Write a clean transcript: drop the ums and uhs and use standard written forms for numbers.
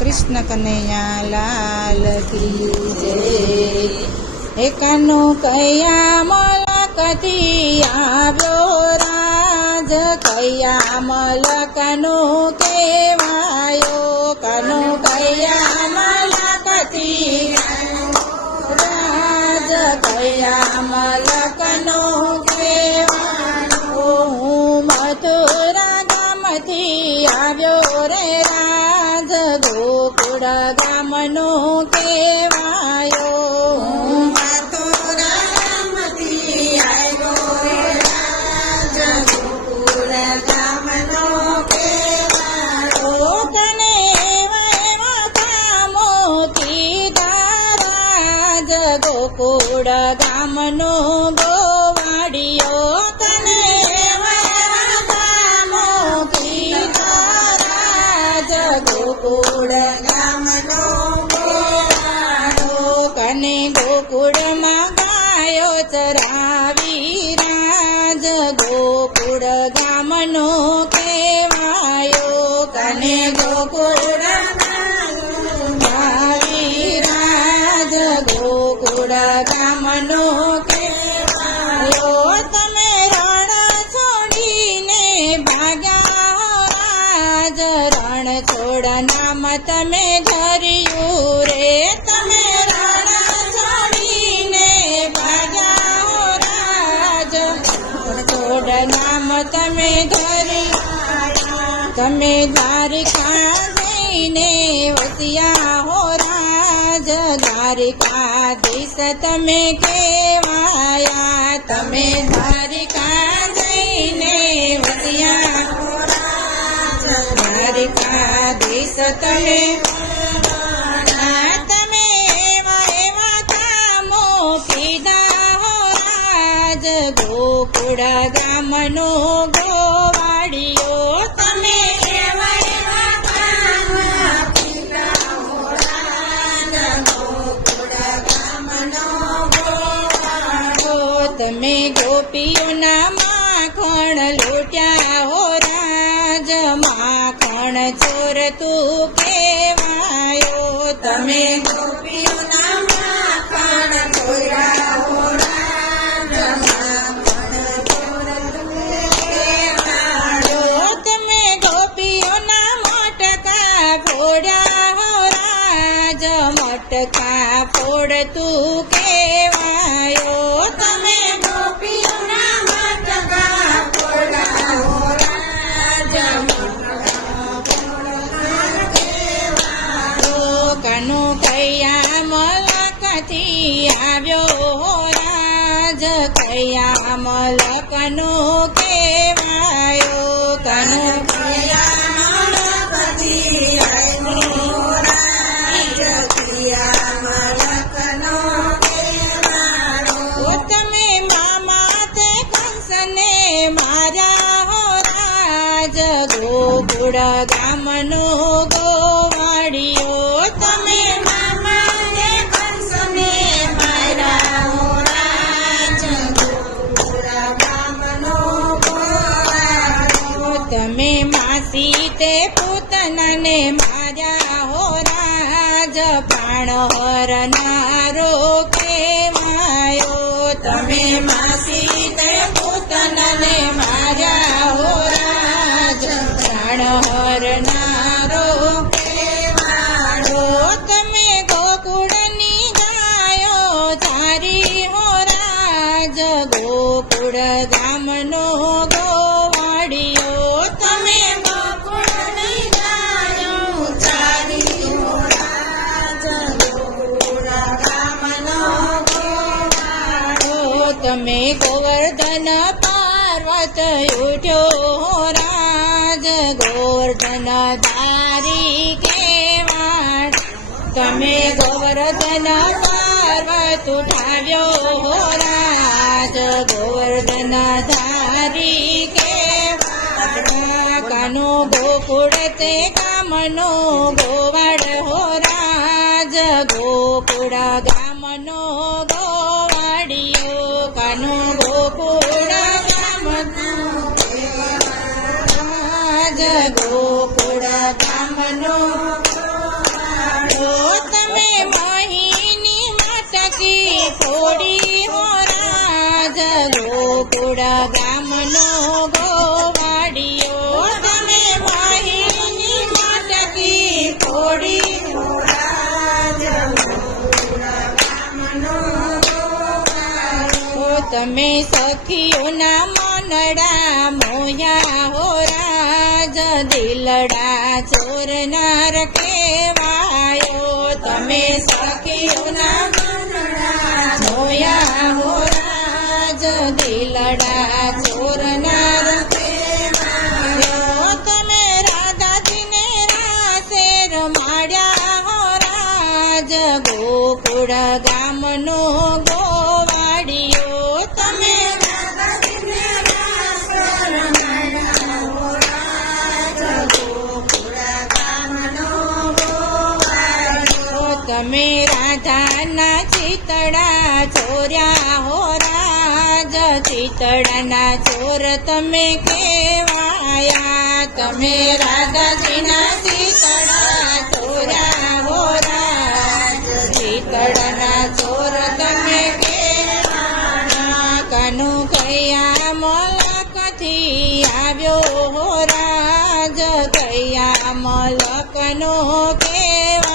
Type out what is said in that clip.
कृष्ण कन्हैया लाल की जय। हे कान्हो कया मलकथी आव्यो राज, कया मलकनो केवायो। कान्हो कया मलकथी राज, कया मलकनो केवायो। मथुरा गामथी आव्यो रे राज, गोकुळ गामनो केवायो। मथुरा गामथी आव्यो रे राज, गोकुळ गामनो केवायो। तने एवा एवा कामो कीधा राज, गोकुळ गामनो गोवाडियो। तने एवा एवा कामो कीधा राज, गोकुळ गामनो गोवाडो। कने गोकुळમાં ગાયો ચરાવી રાજ, ગોકુળ ગામનો કેવાયો। કને ગોકુળમાં ગાવી રાજ, ગોકુળ ગામનો કેવાયો। તમે રણ છોડીને ભાગ્યા હો રાજ, રણ છોડ નામ તમે ધર્યું રે। તમે રણ છોડીને ભાગ્યા હો રાજ, છોડ નામ તમે ધર્યું। તમે દ્વારિકા જઈને વસ્યા હો રાજ, દ્વારિકાધીશ તમે કેવાયા। તમે દ્વારિકા જઈને વસ્યા હો રાજ, દ્વારિકાધીશ તમે। તમે એવા એવા કામો કીધા હો રાજ, ગોકુળ ગામનો ગોવાડિયો। તમે એવા એવા કામો કીધા હો રાજ, ગોકુળ ગામનો ગોવાડિયો। તમે ગોપીઓના માખણ લૂટ્યા હો રાજ, માખણ ચોર તું કેવાયો। તમે ગોપીઓના માખણ ચોર્યા હો રાજ, માખણ ચોર તું કેવાયો। તમે ગોપીઓના મટકા ફોડ્યા હો રાજ, મટકા ફોડ તું કેવાયો। તમે ગોપીઓના મટકા ફોડ્યા હો રાજ, કાન્હો કયા મલકથી આવ્યો હો રાજ, કયા મલકનો કેવાયો। કાન્હો કયા મલકથી આવ્યો રાજ, કયા મલકનો કેવાયો। તમે મામા તે કંસને માર્યા હો રાજ, ગોકુળ ગામનો ગોવાડિયો। તમે મામાને કંસને માર્યા હો રાજ, ગોકુળ ગામનો ગોવાડિયો। તમે માસી તે પૂતનાને માર્યા હો રાજ, પ્રાણ હરનારો કેવાયો। તમે માસી તે પૂતનાને માર્યા હો રાજ, પ્રાણ હરનારો કેવાયો। તમે ગોકુળની ગાયો ચારી હો રાજ, ગોકુળ ગામનો ગોવાડિયો। તમે ગોકુળની ગાયો ચારી હો રાજ, ગોકુળ ગામનો ગોવાડિયો। તમે ગોવર્ધન પાર્વત ઉઠ્યો હો રાજ, ગોવર્ધન ધારી કેવાડ। તમે ગોવર્ધન પર્વત ઉઠાવ્યો હો રાજ, ગોવર્ધન ધારી કેવાડ। કાન્હો ગોકુળ તે ગામનો ગોવાડ હો રાજ, ગોકુળ ગામનો ગોવાડિયો। કાન્હો ગોકુળ ગામનો રાજ, ગોકુળ ગામનો ગોકુળ ગામનો ગોવાડિયો તમે વાહિની માટકી ફોડી તમે સખીઓના મનડા મોયા હો રાજ દિલડા ચોરનાર કેવાયો તમે સખીઓના મનડા મોયા હો રાજ દિલડા ચોરનાર કેવાયો તમે રાધાજીને રાસે રમાડ્યા હો રાજ ગોકુળ ગામનો ગોવાડિયો તમે રાધાજીને રાસ રમાડ્યા હો રાજ ગોકુળ ગામનો ગોવાડિયો તમે રાધાના ચિતડા ચોર્યા હો રાજ ચિતડાના ચોર તમે કેવાયા તમે રાધાજીના ચિતડા ચોર્યા હો રાજ ચિતડાના ચોર તમે કેવાયા કાનુ કયા મલકથી આવ્યો હો રાજ કયા મલકનો કેવા